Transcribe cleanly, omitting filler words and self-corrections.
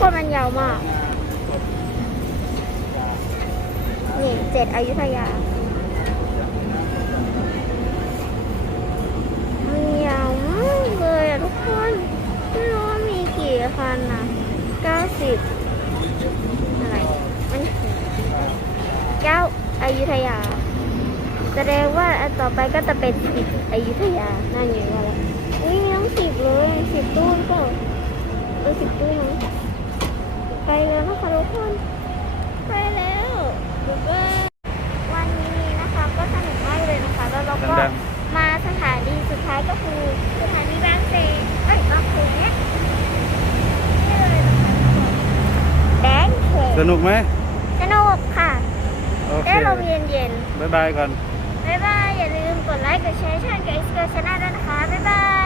คนมันยาวมากนี่7อยุธยามันยาวมากเลยอะทุกคนไม่รู้ว่ามีกี่คันนะ90อะไรมัน9อยุธยาแสดงว่าอันต่อไปก็จะเป็น10อยุธยาน่าอยู่ว่าแล้วอุ้ยมีต้อง10เลย10ตู้ก็10ตู้นะไปแล้วนะคะทุกคนไปแล้วดูว่าวันนี้นะคะก็สนุกมากเลยนะคะแล้วเราก็มาสถานีสุดท้ายก็คือสถานีบางเสนบางเสนเนี่ยนี่เลยนะคะแบงค์เขต สนุกไหม สนุกค่ะ โอเค ได้ลมเย็น บ๊ายบายก่อน ๆบ๊ายบายอย่าลืมกดไลค์กดแชร์ช่องเกสเกอร์ชาแนลด้วยนะคะบ๊ายบาย